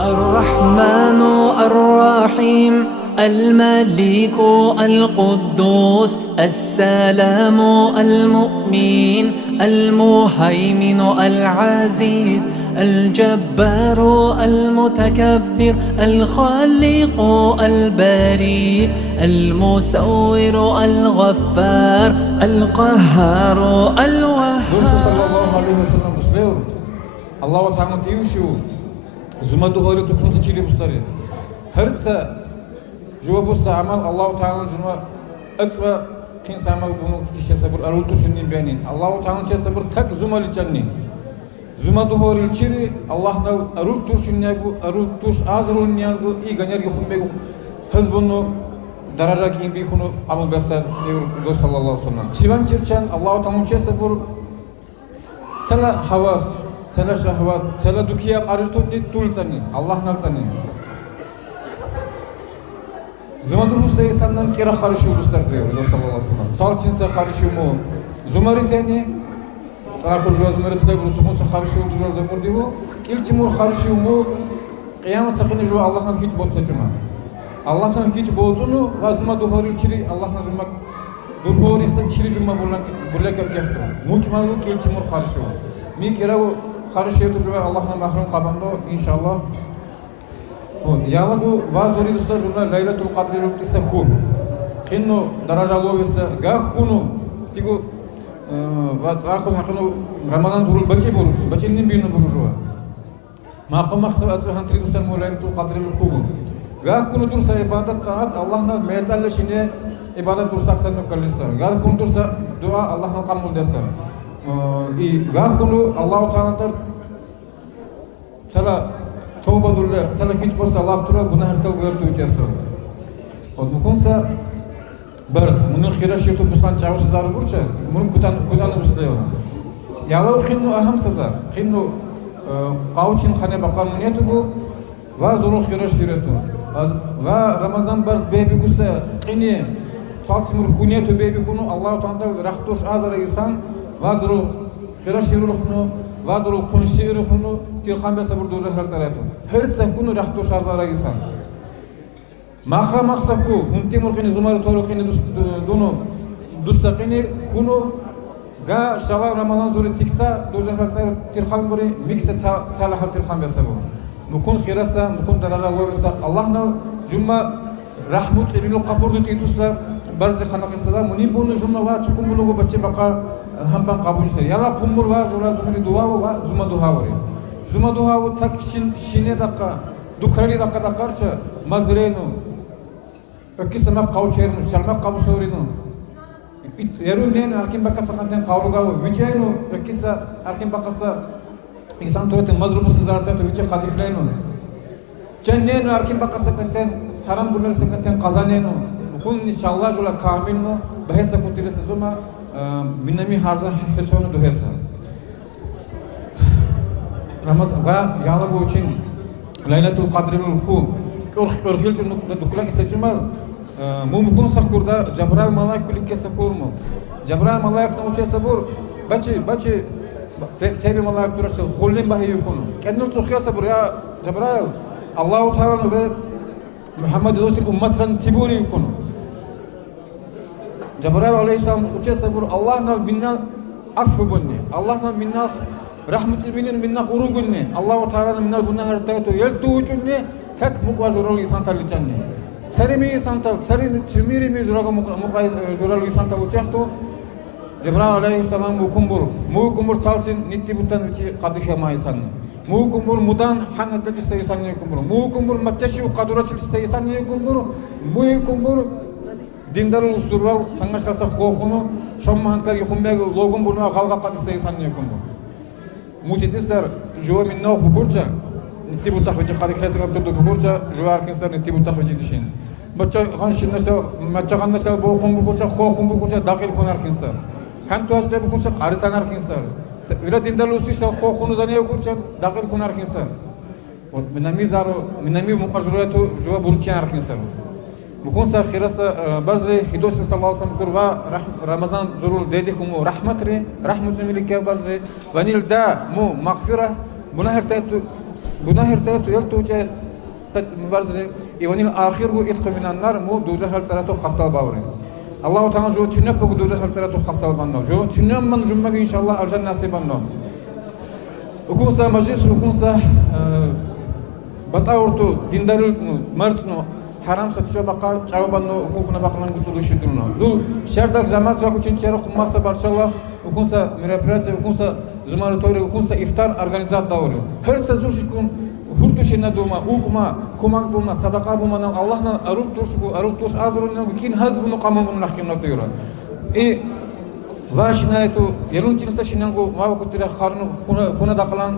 الرحمن الرحيم الملك القدوس السلام المؤمن المهيمن العزيز الجبار المتكبر الخالق البارئ المصور الغفار القهار الوهاب. Sallallahu aleyhi ve sellem busluyor. Allah-u Teala diyor şu. Zuma duvarı tutmuş çili busları. Herse juva bussa amal Allah-u Teala zuma ekstra kinsa amal bunu kişi sabır arul tuşunun benin. Allah-u Teala kişi sabır tak zuma liçanni. Zuma duvarı çili Allah'na arul tuşun ya bu arul tuş azrun ya bu iyi ganer yuhum be hızbunu daraja ki bir konu amal besler diyor sallallahu aleyhi ve sellem. Şivan çirçen Allah-u Teala kişi sabır Sala havas, sala şahvat, sala dukiya qarıtun dit tultani, Allah naltani. Zumadur Hüseyin insandan kira karışıyor Ruslar diyor sallallahu aleyhi ve sellem. Salçinse karışıyor mu? Zumariteni, sana kurjuwa zumaritler burutumunsa karışıyor dujolda kurdivu. İlçimur karışıyor mu? Kıyamet sakını juwa Allah'ın hiç bozsa cuma. Allah'ın hiç bozduğunu ve zuma duharı kiri Allah'ın zuma Durhor ise kiri cuma bullak yaptı. Muçmalu ilçimur karışıyor. Mi kira bu karışıyor juwa Allah'ın mahrum qabando inşallah. Yalla bu vazori dostlar jurna Laylatul Qadr ruktisa khu. Kinno darajalı olsa gah kunu tigu va akıl hakkını Ramazan zurul bachi bul. Bachinin birini bulur. Maqam maqsad atı hantri dostlar mu Laylatul Qadr khu. Gah kunu dursa ibadet taat Allah'na meçalleşine ibadet dursak sen kalırsan. Gah kunu dursa dua Allah'ın kalmul desler. Gah kunu Allah-u Teala'dır. Çala tövbe durlar. Çala hiç boşsa Allah tura günah tövbe yaptı. Odmukunsa bars. Bunun xiraş YouTube buslan çağısı zarı burça. Bunun kutanı busluyor. Yalav xinnu aham sazar. Xinnu qavçin xane bakar müniyeti bu. Va zorul xiraş siretu. Va Ramazan bars bebi kusa xini Falksimur huniyetu bebi kunu Allah-u Teala rahtuş azara insan va zorul xiraş siruhunu va zorul kunşiruhunu tilxambe sabır doja hartaratu. Herse kunu rahtuş azara insan. Makra maksaku huntimur kini zumaru tolu kini dunu dustaqini kunu ga şava Ramazan zuri tiksa doja hartar tilxam buri mikse tala har tilxambe sabır. Mukun xirasa mukun daraja lovisa Allah'na cumma rahmut ibnu qapurdu titusla barzı xanaqisada munim bunu cumma va tukum bunu bacı baqa hamban qabul ister. Yala kumur va jura zumri dua va zuma duha var. Zuma duha tak şine dakika dukrali dakika dakarça mazrenu ökisama qavçernu şalma qabu sorinu yerulnen arkin baqa sakanten qavluga vicenu ökisa arkin baqasa insan tuvatin mazrumusuz zarta tuvice qadiflenu cennenu arkin baqa sakanten haram bunlar sakanten qazanenu kun inşallah jola kamilnu bahesla kutirese zuma minami harza hesonu duhesa Ramazan ve yala bu için Laylatul Qadrul Hu orhil için dukulak istecimar mumkun sakurda Cebrail malaikulik kesapurmu Cebrail malaikna uçe sabur baçı sebi malaik durası hullin bahi yukunu kendini tuğya sabur ya Cebrail Allah-u Teala ve Muhammed dostum ummatran tiburi yukunu Cebrail aleyhisselam uçe sabur Allah'na minna affu bunni Allah'na minna rahmetu minna urugunni Allah-u Teala minna bunna hartaytu yeltu uçunni tek mukvajurul insan tallicanni Sarimi insan tal sarimi tümiri mi juraga juralu insan tal uçaktı Cebrail aleyhisselam mukumbur salçın nitti butan içi kadışa maisanni mukumbur mudan hanhatta kiste isanni kumbur mukumbur matyaşu kadura kiste isanni kumbur mukumbur dindar ulusturlar sangaşlasa kokunu şommahankar yuhumbegi logun bunu galga kadiste isanni kumbur muçidisler juva minna hukurca nitti butak veci kadikhlesi kaptırdı hukurca juva arkadaşlar nitti butak veci dişin Baca ganşinese maça ganşinese bokum bu kurca kokun bu kurca dakil konar arkadaşlar kan tuas de bu kurca qaritan arkadaşlar Vila dindar ulusturlar kokunu zaniye kurca dakil konar arkadaşlar minami muqajuratu juva burçan arkadaşlar Bukun sa khirasa barzı hidosin sallallahu aleyhi ve sellem kurva Ramazan zurul dedihumu rahmatri rahmetun milike barzı vanil da mu mağfira buna her taytu Buna herta tuyal tuja sat mubarzre iwanil akhiru itqa minan nar mu duja har saratu qasal bawri. Allah Taala jo tünne pok duja har saratu qasal banno. Jo tünne man jumma inşallah arjan nasib banno. Ukunsa majlis ukunsa batawurtu dindarul martno haram satışa bakar çabanno hukukuna bakılan güçlü şidurno. Zul şerdak zamat rak için çare kumasa barşallah ukunsa merapirate ukunsa zumaratory ukunsa iftar organizat davru. Her sezon şikun hurtu şina duma ukuma kumak buma sadaqa buma Allah'dan arut tuş azrunno kin hazbunu qamun nahkimna diyor. Vaşinaytu yelun tinsta şinango mavkutira kharnu kuna daqalan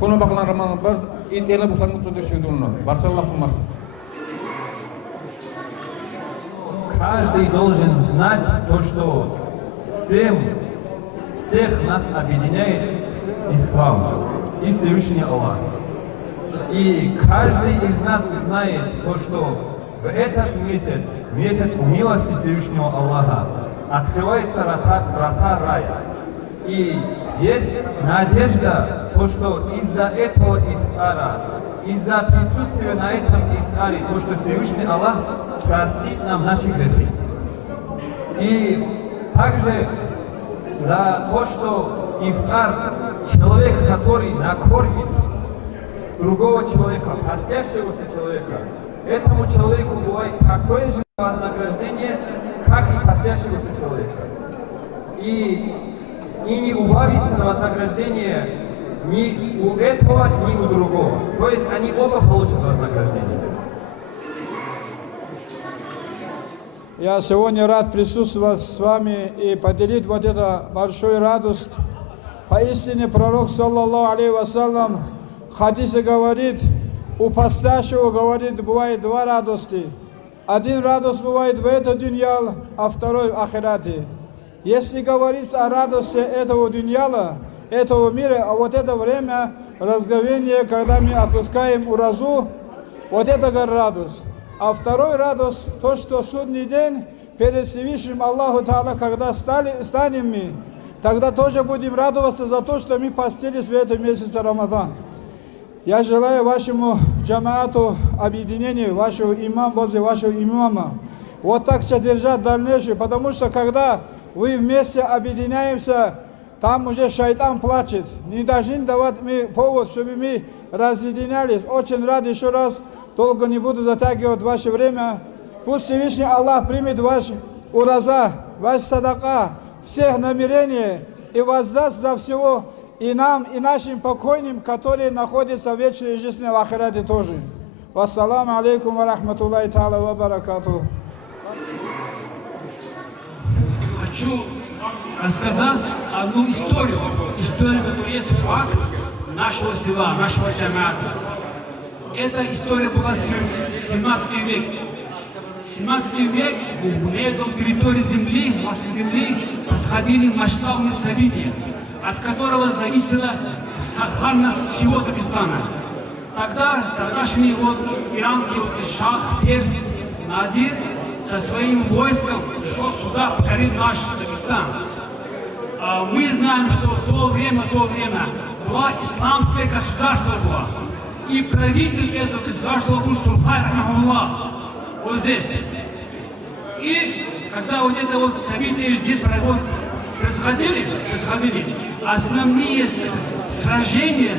kuna bakılan raman barz itela bukan güçlü şidurno. Barşallah kumas. Каждый должен знать то, что всех нас объединяет ислам и Всевышний Аллах. И каждый из нас знает то, что в этот месяц милости Всевышнего Аллаха, открывается врата рая. И есть надежда, то, что из-за этого ифтара, из-за присутствия на этом ифтаре, то, что Всевышний Аллах простит нам наши грехи. И также за то, что ифтар, человек, который накормит другого человека, постящегося человека, этому человеку бывает такое же вознаграждение, как и постящегося человека. И не убавится на вознаграждение ни у этого, ни у другого. То есть они оба получат вознаграждение. Я сегодня рад присутствовать с вами и поделить вот эту большую радость. Поистине пророк, саллаллаху алейхи вассалям, в хадисе говорит, у постящего, говорит, бывает два радости. Один радость бывает в этом дуньяле, а второй в ахирате. Если говорится о радости этого дуньяла, этого мира, а вот это время разговения, когда мы отпускаем уразу, вот это радость. А второй радость, то, что судный день перед Всевышним Аллаху Та'ala, когда станем мы, тогда тоже будем радоваться за то, что мы постились в этом месяце Рамадан. Я желаю вашему джамаату объединения, вашего имама, возле вашего имама, вот так содержать дальнейшее, потому что когда вы вместе объединяемся, там уже шайтан плачет. Не должны давать мы повод, чтобы мы разъединялись. Очень рад еще раз, долго не буду затягивать ваше время. Пусть Всевышний Аллах примет ваш ураза, ваш садака, всех намерений и воздаст за всего и нам, и нашим покойным, которые находятся в вечной жизни в ахирате тоже. Вассаламу алейкум ва рахматуллахи та'ала ва баракатуху. Хочу рассказать одну историю, которая есть факт нашего села, нашего джамата. Эта история была в 17 веке. В 17 веке на этом территории земли, земли происходили масштабные события, от которого зависела сохранность всего Дагестана. Тогдашний иранский шах Перс Надир со своим войском пришел сюда, покорил наш Дагестан. Мы знаем, что в то время было исламское государство. И правитель этого государства был Сурхай Рахмахуллах. Вот здесь. И когда вот это вот события здесь происходили, основные сражения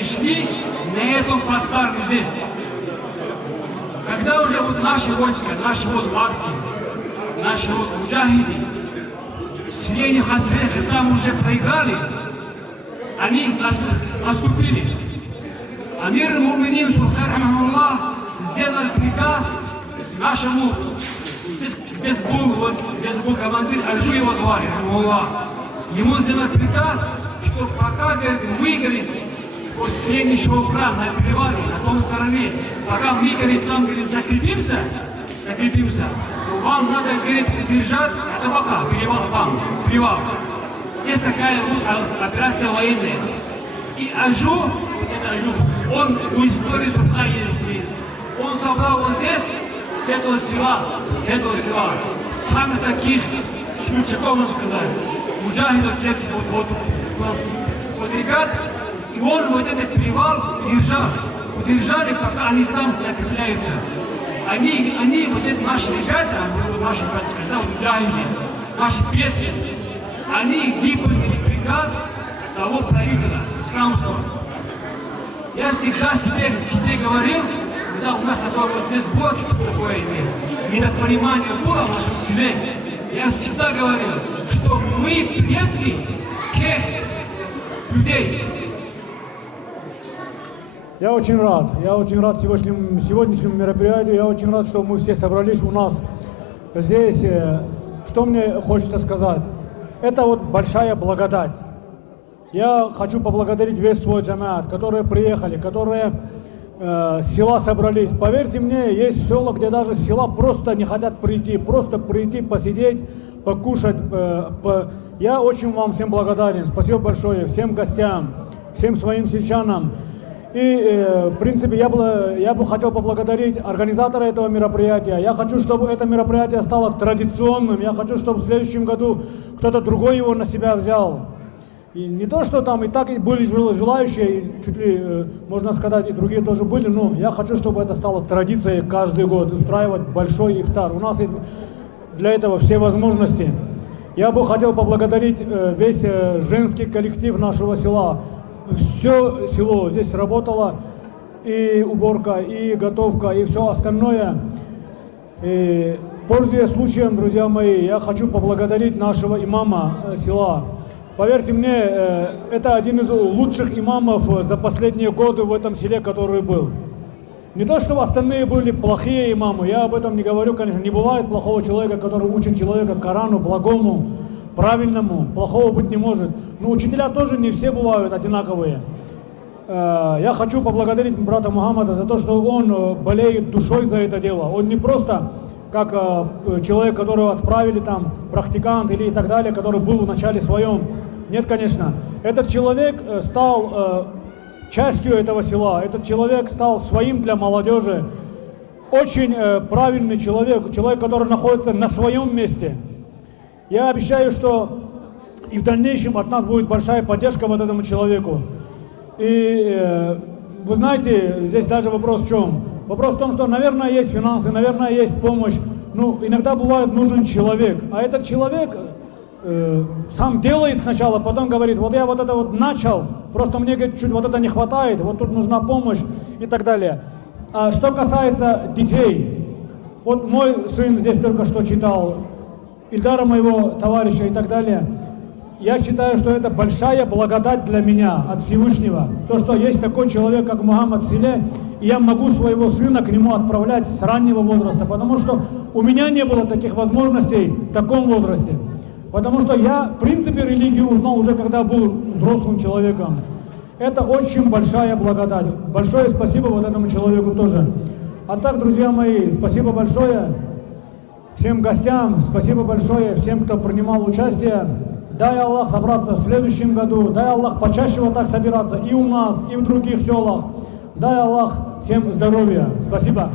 шли на этом плацдарме здесь. Когда уже вот наши войска, наши вот лакси, наши вот муджахиды, Сирии Хасрет, там уже проиграли, они наступили. Амир Муминин Сурхай Рахмахуллах сделал приказ нашему, здесь был командир Аджу, его звали, ему сделал приказ, что пока, мы, говорит, от следующего утра на перевале, на том стороне, пока мы, говорит, там, говорит, закрепимся, вам надо, говорит, держать до бока, перевал. Есть такая операция военная. И Аджу, он в истории Сурхая есть. Он собрал вот здесь, этого села, самых таких смельчаков, можно сказать, муджахидов, вот ребят, И он вот этот привал удержали, пока они там закрепляются. Они вот эти наши ребята, наши, да, вот муджахиды, наши предки, они выполнили приказ того правителя исламского. Я всегда себе говорил, когда у нас такое вот здесь было, что такое недопонимание было в нашем селе, я всегда говорил, что мы предки тех людей. Я очень рад сегодняшнему мероприятию, я очень рад, что мы все собрались у нас здесь. Что мне хочется сказать? Это вот большая благодать. Я хочу поблагодарить весь свой джамаат, которые приехали, которые с села собрались. Поверьте мне, есть села, где даже с села просто не хотят прийти, просто прийти, посидеть, покушать. Я очень вам всем благодарен. Спасибо большое всем гостям, всем своим сельчанам. И, в принципе, я бы хотел поблагодарить организатора этого мероприятия. Я хочу, чтобы это мероприятие стало традиционным. Я хочу, чтобы в следующем году кто-то другой его на себя взял. И не то, что там и так и были желающие, и чуть ли, можно сказать, и другие тоже были, но я хочу, чтобы это стало традицией каждый год, устраивать большой ифтар. У нас есть для этого все возможности. Я бы хотел поблагодарить весь женский коллектив нашего села. Все село здесь работало, и уборка, и готовка, и все остальное. И, пользуясь случаем, друзья мои, я хочу поблагодарить нашего имама села. Поверьте мне, это один из лучших имамов за последние годы в этом селе, который был. Не то, что остальные были плохие имамы, я об этом не говорю, конечно, не бывает плохого человека, который учит человека Корану, благому, правильному, плохого быть не может. Но учителя тоже не все бывают одинаковые. Я хочу поблагодарить брата Мухаммада за то, что он болеет душой за это дело. Он не просто как человек, которого отправили там, практикант или и так далее, который был в начале своем. Нет, конечно. Этот человек стал частью этого села. Этот человек стал своим для молодежи. Очень правильный человек, человек, который находится на своем месте. Я обещаю, что и в дальнейшем от нас будет большая поддержка вот этому человеку. И вы знаете, здесь даже вопрос в чем? Вопрос в том, что, наверное, есть финансы, наверное, есть помощь. Ну, иногда бывает нужен человек. А этот человек сам делает сначала, потом говорит, вот я вот это вот начал, просто мне чуть вот это не хватает, вот тут нужна помощь и так далее. А что касается детей, вот мой сын здесь только что читал, Ильдара, моего товарища и так далее. Я считаю, что это большая благодать для меня от Всевышнего. То, что есть такой человек, как Мухаммад в селе, и я могу своего сына к нему отправлять с раннего возраста, потому что у меня не было таких возможностей в таком возрасте. Потому что я, в принципе, религию узнал уже, когда был взрослым человеком. Это очень большая благодать. Большое спасибо вот этому человеку тоже. А так, друзья мои, спасибо большое всем гостям, спасибо большое всем, кто принимал участие. Дай Аллах собраться в следующем году, дай Аллах почаще вот так собираться и у нас, и в других селах. Дай Аллах всем здоровья. Спасибо.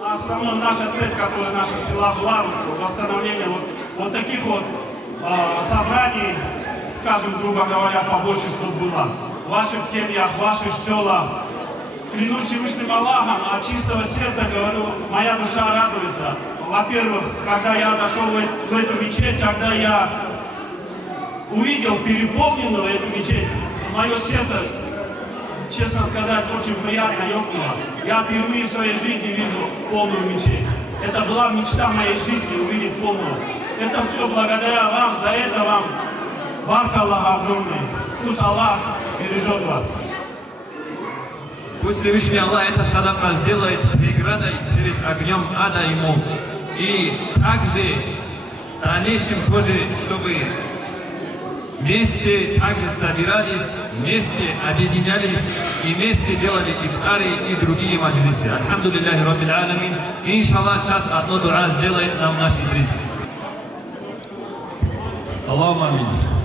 Основная наша цель, которая наша села была, восстановление вот таких вот собраний, скажем, грубо говоря, побольше, чтобы было. В ваших семьях, в ваших селах. Клянусь Всевышним Аллахом, от чистого сердца говорю, моя душа радуется. Во-первых, когда я зашел в эту мечеть, когда я увидел переполненную эту мечеть, мое сердце, честно сказать, очень приятно ёкнуло. Я впервые в своей жизни вижу полную мечеть. Это была мечта моей жизни, увидеть полную. Это все благодаря вам, за это вам барка Аллаха огромный. Пусть Аллах бережет вас. Пусть Всевышний Аллах это садака сделает преградой перед огнем ада ему. И также в дальнейшем тоже, чтобы вместе также собирались, вместе объединялись и вместе делали ифтары и другие маджлисы. Альхамдулиллахи Раббил Аламин. Иншаллах, сейчас одно дуа сделает нам наш Идрис. Аллаху амин.